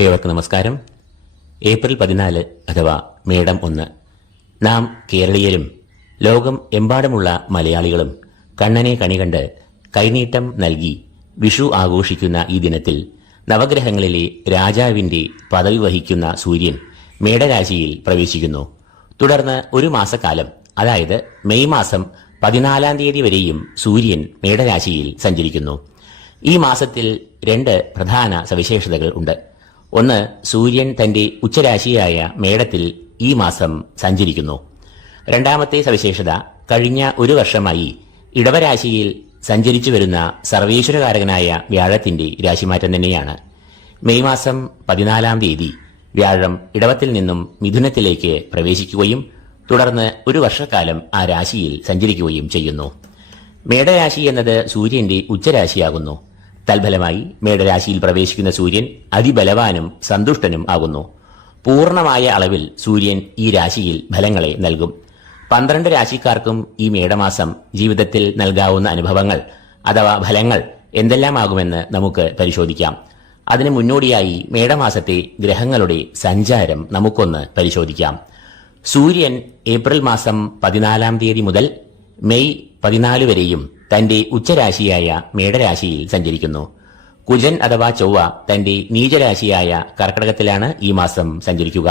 ഏവർക്കും നമസ്കാരം. ഏപ്രിൽ പതിനാല് അഥവാ മേടം ഒന്ന്. നാം കേരളീയരും ലോകം എമ്പാടുമുള്ള മലയാളികളും കണ്ണനെ കണികണ്ട് കൈനീട്ടം നൽകി വിഷു ആഘോഷിക്കുന്ന ഈ ദിനത്തിൽ നവഗ്രഹങ്ങളിലെ രാജാവിന്റെ പദവി വഹിക്കുന്ന സൂര്യൻ മേടരാശിയിൽ പ്രവേശിക്കുന്നു. തുടർന്ന് ഒരു മാസക്കാലം അതായത് മെയ് മാസം പതിനാലാം തീയതി വരെയും സൂര്യൻ മേടരാശിയിൽ സഞ്ചരിക്കുന്നു. ഈ മാസത്തിൽ രണ്ട് പ്രധാന സവിശേഷതകൾ ഉണ്ട്. ഒന്ന് സൂര്യൻ തന്റെ ഉച്ചരാശിയായ മേടത്തിൽ ഈ മാസം സഞ്ചരിക്കുന്നു. രണ്ടാമത്തെ സവിശേഷത കഴിഞ്ഞ ഒരു വർഷമായി ഇടവരാശിയിൽ സഞ്ചരിച്ചു വരുന്ന സർവേശ്വരകാരകനായ വ്യാഴത്തിന്റെ രാശിമാറ്റം തന്നെയാണ്. മെയ് മാസം പതിനാലാം തീയതി വ്യാഴം ഇടവത്തിൽ നിന്നും മിഥുനത്തിലേക്ക് പ്രവേശിക്കുകയും തുടർന്ന് ഒരു വർഷക്കാലം ആ രാശിയിൽ സഞ്ചരിക്കുകയും ചെയ്യുന്നു. മേടരാശി എന്നത് സൂര്യന്റെ ഉച്ചരാശിയാകുന്നു. തൽഫലമായി മേടരാശിയിൽ പ്രവേശിക്കുന്ന സൂര്യൻ അതിബലവാനും സന്തുഷ്ടനും ആകുന്നു. പൂർണമായ അളവിൽ സൂര്യൻ ഈ രാശിയിൽ ഫലങ്ങളെ നൽകും. പന്ത്രണ്ട് രാശിക്കാർക്കും ഈ മേടമാസം ജീവിതത്തിൽ നൽകാവുന്ന അനുഭവങ്ങൾ അഥവാ ഫലങ്ങൾ എന്തെല്ലാമാകുമെന്ന് നമുക്ക് പരിശോധിക്കാം. അതിന് മുന്നോടിയായി മേടമാസത്തെ ഗ്രഹങ്ങളുടെ സഞ്ചാരം നമുക്കൊന്ന് പരിശോധിക്കാം. സൂര്യൻ ഏപ്രിൽ മാസം പതിനാലാം തീയതി മുതൽ മെയ് പതിനാല് വരെയും തന്റെ ഉച്ചരാശിയായ മേടരാശിയിൽ സഞ്ചരിക്കുന്നു. കുജൻ അഥവാ ചൊവ്വ തന്റെ നീചരാശിയായ കർക്കടകത്തിലാണ് ഈ മാസം സഞ്ചരിക്കുക.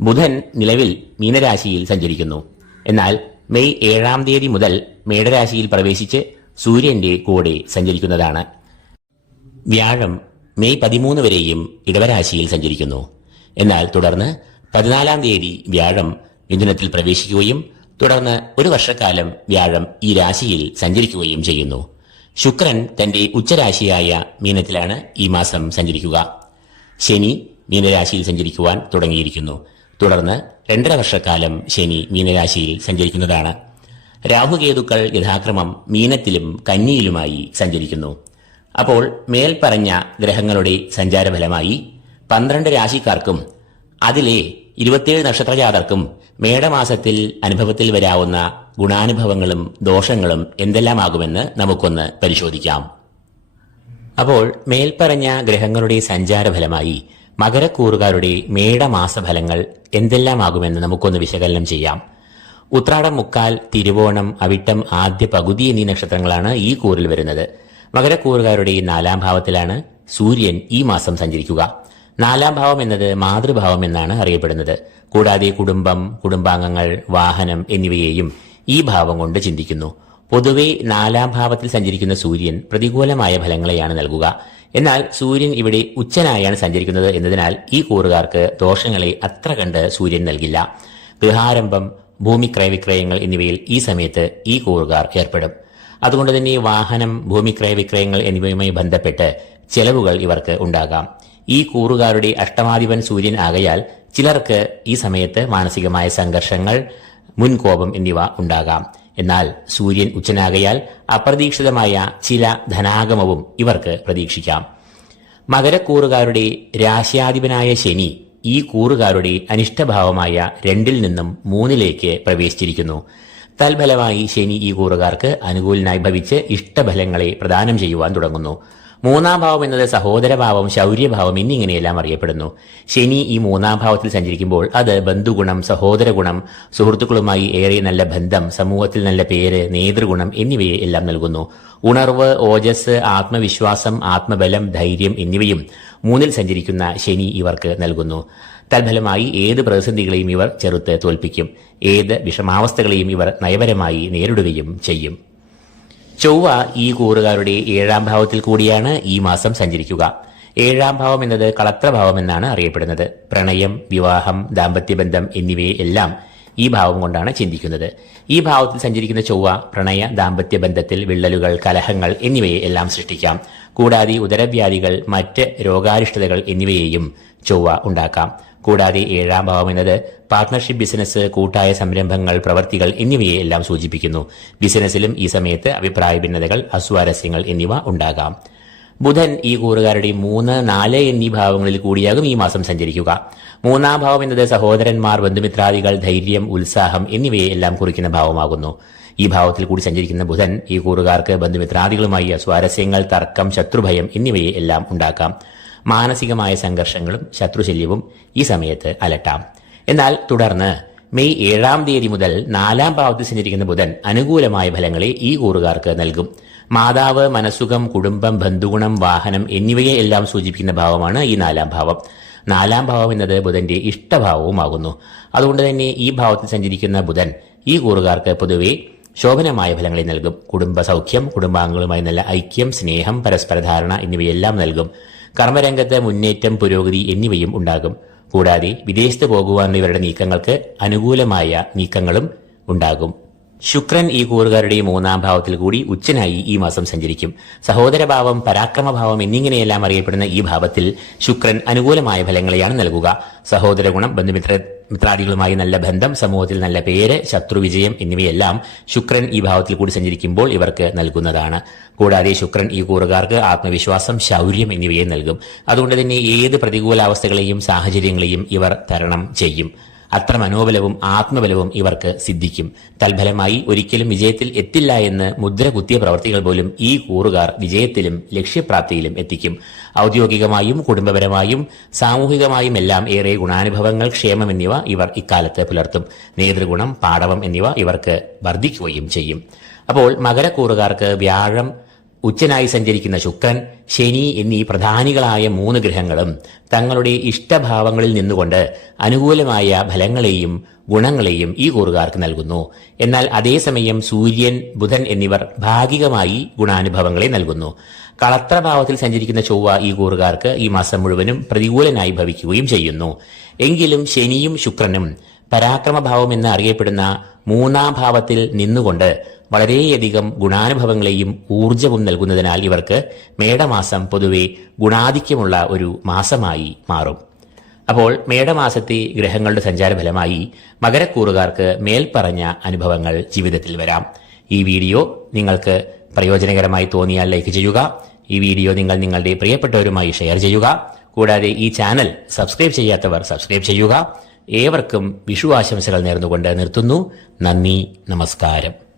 ബുധൻ നിലവിൽ മീനരാശിയിൽ സഞ്ചരിക്കുന്നു. എന്നാൽ മെയ് ഏഴാം തീയതി മുതൽ മേടരാശിയിൽ പ്രവേശിച്ച് സൂര്യന്റെ കൂടെ സഞ്ചരിക്കുന്നതാണ്. വ്യാഴം മെയ് പതിമൂന്ന് വരെയും ഇടവരാശിയിൽ സഞ്ചരിക്കുന്നു. എന്നാൽ തുടർന്ന് പതിനാലാം തീയതി വ്യാഴം മിഥുനത്തിൽ പ്രവേശിക്കുകയും തുടർന്ന് ഒരു വർഷക്കാലം വ്യാഴം ഈ രാശിയിൽ സഞ്ചരിക്കുകയും ചെയ്യുന്നു. ശുക്രൻ തന്റെ ഉച്ചരാശിയായ മീനത്തിലാണ് ഈ മാസം സഞ്ചരിക്കുക. ശനി മീനരാശിയിൽ സഞ്ചരിക്കുവാൻ തുടങ്ങിയിരിക്കുന്നു. തുടർന്ന് രണ്ടര വർഷക്കാലം ശനി മീനരാശിയിൽ സഞ്ചരിക്കുന്നതാണ്. രാഹുകേതുക്കൾ യഥാക്രമം മീനത്തിലും കന്നിയിലുമായി സഞ്ചരിക്കുന്നു. അപ്പോൾ മേൽപ്പറഞ്ഞ ഗ്രഹങ്ങളുടെ സഞ്ചാരഫലമായി പന്ത്രണ്ട് രാശിക്കാർക്കും അതിലെ ഇരുപത്തിയേഴ് നക്ഷത്രജാതർക്കും മേടമാസത്തിൽ അനുഭവത്തിൽ വരാവുന്ന ഗുണാനുഭവങ്ങളും ദോഷങ്ങളും എന്തെല്ലാമാകുമെന്ന് നമുക്കൊന്ന് പരിശോധിക്കാം. അപ്പോൾ മേൽപ്പറഞ്ഞ ഗ്രഹങ്ങളുടെ സഞ്ചാരഫലമായി മകരക്കൂറുകാരുടെ മേടമാസഫലങ്ങൾ എന്തെല്ലാമാകുമെന്ന് നമുക്കൊന്ന് വിശകലനം ചെയ്യാം. ഉത്രാടം മുക്കാൽ തിരുവോണം അവിട്ടം ആദ്യ പകുതി എന്നീ നക്ഷത്രങ്ങളാണ് ഈ കൂറിൽ വരുന്നത്. മകരക്കൂറുകാരുടെ നാലാം ഭാവത്തിലാണ് സൂര്യൻ ഈ മാസം സഞ്ചരിക്കുക. നാലാം ഭാവം എന്നത് മാതൃഭാവം എന്നാണ് അറിയപ്പെടുന്നത്. കൂടാതെ കുടുംബം കുടുംബാംഗങ്ങൾ വാഹനം എന്നിവയെയും ഈ ഭാവം കൊണ്ട് ചിന്തിക്കുന്നു. പൊതുവെ നാലാം ഭാവത്തിൽ സഞ്ചരിക്കുന്ന സൂര്യൻ പ്രതികൂലമായ ഫലങ്ങളെയാണ് നൽകുക. എന്നാൽ സൂര്യൻ ഇവിടെ ഉച്ചനായാണ് സഞ്ചരിക്കുന്നത് എന്നതിനാൽ ഈ കൂറുകാർക്ക് ദോഷങ്ങളെ അത്ര കണ്ട് സൂര്യൻ നൽകില്ല. ഗൃഹാരംഭം ഭൂമി ക്രയവിക്രയങ്ങൾ എന്നിവയിൽ ഈ സമയത്ത് ഈ കൂറുകാർ ഏർപ്പെടും. അതുകൊണ്ട് തന്നെ വാഹനം ഭൂമി ക്രയവിക്രയങ്ങൾ എന്നിവയുമായി ബന്ധപ്പെട്ട് ചെലവുകൾ ഇവർക്ക് ഉണ്ടാകാം. ഈ കൂറുകാരുടെ അഷ്ടമാധിപൻ സൂര്യൻ ആകയാൽ ചിലർക്ക് ഈ സമയത്ത് മാനസികമായ സംഘർഷങ്ങൾ മുൻകോപം എന്നിവ ഉണ്ടാകാം. എന്നാൽ സൂര്യൻ ഉച്ചനാകയാൽ അപ്രതീക്ഷിതമായ ചില ധനാഗമവും ഇവർക്ക് പ്രതീക്ഷിക്കാം. മകരക്കൂറുകാരുടെ രാശ്യാധിപനായ ശനി ഈ കൂറുകാരുടെ അനിഷ്ടഭാവമായ രണ്ടിൽ നിന്നും മൂന്നിലേക്ക് പ്രവേശിച്ചിരിക്കുന്നു. തൽഫലമായി ശനി ഈ കൂറുകാർക്ക് അനുകൂലനായി ഭവിച്ച് ഇഷ്ടഫലങ്ങളെ പ്രദാനം ചെയ്യുവാൻ തുടങ്ങുന്നു. മൂന്നാം ഭാവം എന്നത് സഹോദരഭാവം ശൗര്യഭാവം എന്നിങ്ങനെയെല്ലാം അറിയപ്പെടുന്നു. ശനി ഈ മൂന്നാം ഭാവത്തിൽ സഞ്ചരിക്കുമ്പോൾ അത് ബന്ധുഗുണം സഹോദരഗുണം സുഹൃത്തുക്കളുമായി ഏറെ നല്ല ബന്ധം സമൂഹത്തിൽ നല്ല പേര് നേതൃഗുണം എന്നിവയെ എല്ലാം നൽകുന്നു. ഉണർവ് ഓജസ് ആത്മവിശ്വാസം ആത്മബലം ധൈര്യം എന്നിവയും മൂന്നിൽ സഞ്ചരിക്കുന്ന ശനി ഇവർക്ക് നൽകുന്നു. തൽഫലമായി ഏത് പ്രതിസന്ധികളെയും ഇവർ ചെറുത്ത് തോൽപ്പിക്കും. ഏത് വിഷമാവസ്ഥകളെയും ഇവർ നയപരമായി നേരിടുകയും ചെയ്യും. ചൊവ്വ ഈ കൂറുകാരുടെ ഏഴാം ഭാവത്തിൽ കൂടിയാണ് ഈ മാസം സഞ്ചരിക്കുക. ഏഴാം ഭാവം എന്നത് കളത്രഭാവം എന്നാണ് അറിയപ്പെടുന്നത്. പ്രണയം വിവാഹം ദാമ്പത്യബന്ധം എന്നിവയെ എല്ലാം ഈ ഭാവം കൊണ്ടാണ് ചിന്തിക്കുന്നത്. ഈ ഭാവത്തിൽ സഞ്ചരിക്കുന്ന ചൊവ്വ പ്രണയ ദാമ്പത്യ ബന്ധത്തിൽ വിള്ളലുകൾ കലഹങ്ങൾ എന്നിവയെ എല്ലാം സൃഷ്ടിക്കാം. കൂടാതെ ഉദരവ്യാധികൾ മറ്റ് രോഗാരിഷ്ടതകൾ എന്നിവയെയും ചൊവ്വ ഉണ്ടാക്കാം. കൂടാതെ ഏഴാം ഭാവം എന്നത് പാർട്ട്ണർഷിപ്പ് ബിസിനസ് കൂട്ടായ സംരംഭങ്ങൾ പ്രവർത്തികൾ എന്നിവയെ എല്ലാം സൂചിപ്പിക്കുന്നു. ബിസിനസ്സിലും ഈ സമയത്ത് അഭിപ്രായ ഭിന്നതകൾ അസ്വാരസ്യങ്ങൾ എന്നിവ ഉണ്ടാകാം. ബുധൻ ഈ കൂറുകാരുടെ മൂന്ന് നാല് എന്നീ ഭാവങ്ങളിൽ കൂടിയാകും ഈ മാസം സഞ്ചരിക്കുക. മൂന്നാം ഭാവം എന്നത് സഹോദരന്മാർ ബന്ധുമിത്രാദികൾ ധൈര്യം ഉത്സാഹം എന്നിവയെ എല്ലാം കുറിക്കുന്ന ഭാവമാകുന്നു. ഈ ഭാവത്തിൽ കൂടി സഞ്ചരിക്കുന്ന ബുധൻ ഈ കൂറുകാർക്ക് ബന്ധുമിത്രാദികളുമായി സ്വാരസ്യങ്ങൾ തർക്കം ശത്രുഭയം എന്നിവയെ എല്ലാം ഉണ്ടാക്കാം. മാനസികമായ സംഘർഷങ്ങളും ശത്രുശല്യവും ഈ സമയത്ത് അലട്ടാം. എന്നാൽ തുടർന്ന് മെയ് ഏഴാം തീയതി മുതൽ നാലാം ഭാവത്തിൽ സഞ്ചരിക്കുന്ന ബുധൻ അനുകൂലമായ ഫലങ്ങളെ ഈ കൂറുകാർക്ക് നൽകും. മാതാവ് മനസ്സുഖം കുടുംബം ബന്ധുഗുണം വാഹനം എന്നിവയെ എല്ലാം സൂചിപ്പിക്കുന്ന ഭാവമാണ് ഈ നാലാം ഭാവം. നാലാം ഭാവം എന്നത് ബുധന്റെ ഇഷ്ടഭാവവുമാകുന്നു. അതുകൊണ്ട് തന്നെ ഈ ഭാവത്തിൽ സഞ്ചരിക്കുന്ന ബുധൻ ഈ കൂറുകാർക്ക് പൊതുവെ ശോഭനമായ ഫലങ്ങളെ നൽകും. കുടുംബ സൗഖ്യം കുടുംബാംഗങ്ങളുമായി നല്ല ഐക്യം സ്നേഹം പരസ്പര ധാരണ എന്നിവയെല്ലാം നൽകും. കർമ്മരംഗത്ത് മുന്നേറ്റം പുരോഗതി എന്നിവയും ഉണ്ടാകും. കൂടാതെ വിദേശത്ത് പോകുവാനുള്ള ഇവരുടെ നീക്കങ്ങൾക്ക് അനുകൂലമായ നീക്കങ്ങളും ഉണ്ടാകും. ശുക്രൻ ഈ കൂറുകാരുടെ മൂന്നാം ഭാവത്തിൽ കൂടി ഉച്ചനായി ഈ മാസം സഞ്ചരിക്കും. സഹോദരഭാവം പരാക്രമഭാവം എന്നിങ്ങനെയെല്ലാം അറിയപ്പെടുന്ന ഈ ഭാവത്തിൽ ശുക്രൻ അനുകൂലമായ ഫലങ്ങളെയാണ് നൽകുക. സഹോദര ഗുണം ബന്ധുമിത്ര മിത്രാദികളുമായി നല്ല ബന്ധം സമൂഹത്തിൽ നല്ല പേര് ശത്രുവിജയം എന്നിവയെല്ലാം ശുക്രൻ ഈ ഭാവത്തിൽ കൂടി സഞ്ചരിക്കുമ്പോൾ ഇവർക്ക് നൽകുന്നതാണ്. കൂടാതെ ശുക്രൻ ഈ കൂറുകാർക്ക് ആത്മവിശ്വാസം ശൗര്യം എന്നിവയെ നൽകും. അതുകൊണ്ട് തന്നെ ഏത് പ്രതികൂലാവസ്ഥകളെയും സാഹചര്യങ്ങളെയും ഇവർ തരണം ചെയ്യും. അത്ര മനോബലവും ആത്മബലവും ഇവർക്ക് സിദ്ധിക്കും. തൽഫലമായി ഒരിക്കലും വിജയത്തിൽ എത്തില്ല എന്ന് മുദ്ര കുത്തിയ പ്രവർത്തികൾ പോലും ഈ കൂറുകാർ വിജയത്തിലും ലക്ഷ്യപ്രാപ്തിയിലും എത്തിക്കും. ഔദ്യോഗികമായും കുടുംബപരമായും സാമൂഹികമായും എല്ലാം ഏറെ ഗുണാനുഭവങ്ങൾ ക്ഷേമം എന്നിവ ഇവർ ഇക്കാലത്ത് പുലർത്തും. നേതൃഗുണം പാടവം എന്നിവ ഇവർക്ക് വർദ്ധിക്കുകയും ചെയ്യും. അപ്പോൾ മകരക്കൂറുകാർക്ക് വ്യാഴം ഉച്ചനായി സഞ്ചരിക്കുന്ന ശുക്രൻ ശനി എന്നീ പ്രധാനികളായ മൂന്ന് ഗ്രഹങ്ങളും തങ്ങളുടെ ഇഷ്ടഭാവങ്ങളിൽ നിന്നുകൊണ്ട് അനുകൂലമായ ഫലങ്ങളെയും ഗുണങ്ങളെയും ഈ കൂറുകാർക്ക് നൽകുന്നു. എന്നാൽ അതേസമയം സൂര്യൻ ബുധൻ എന്നിവർ ഭാഗികമായി ഗുണാനുഭവങ്ങളെ നൽകുന്നു. കളത്രഭാവത്തിൽ സഞ്ചരിക്കുന്ന ചൊവ്വ ഈ കൂറുകാർക്ക് ഈ മാസം മുഴുവനും പ്രതികൂലനായി ഭവിക്കുകയും ചെയ്യുന്നു. എങ്കിലും ശനിയും ശുക്രനും പരാക്രമഭാവം എന്ന് അറിയപ്പെടുന്ന മൂന്നാം ഭാവത്തിൽ നിന്നുകൊണ്ട് വളരെയധികം ഗുണാനുഭവങ്ങളെയും ഊർജവും നൽകുന്നതിനാൽ ഇവർക്ക് മേടമാസം പൊതുവെ ഗുണാധിക്യമുള്ള ഒരു മാസമായി മാറും. അപ്പോൾ മേടമാസത്തെ ഗ്രഹങ്ങളുടെ സഞ്ചാരഫലമായി മകരക്കൂറുകാർക്ക് മേൽപ്പറഞ്ഞ അനുഭവങ്ങൾ ജീവിതത്തിൽ വരാം. ഈ വീഡിയോ നിങ്ങൾക്ക് പ്രയോജനകരമായി തോന്നിയാൽ ലൈക്ക് ചെയ്യുക. ഈ വീഡിയോ നിങ്ങൾ നിങ്ങളുടെ പ്രിയപ്പെട്ടവരുമായി ഷെയർ ചെയ്യുക. കൂടാതെ ഈ ചാനൽ സബ്സ്ക്രൈബ് ചെയ്യാത്തവർ സബ്സ്ക്രൈബ് ചെയ്യുക. ഏവർക്കും വിഷു ആശംസകൾ നേർന്നുകൊണ്ട് നിർത്തുന്നു. നന്ദി നമസ്കാരം.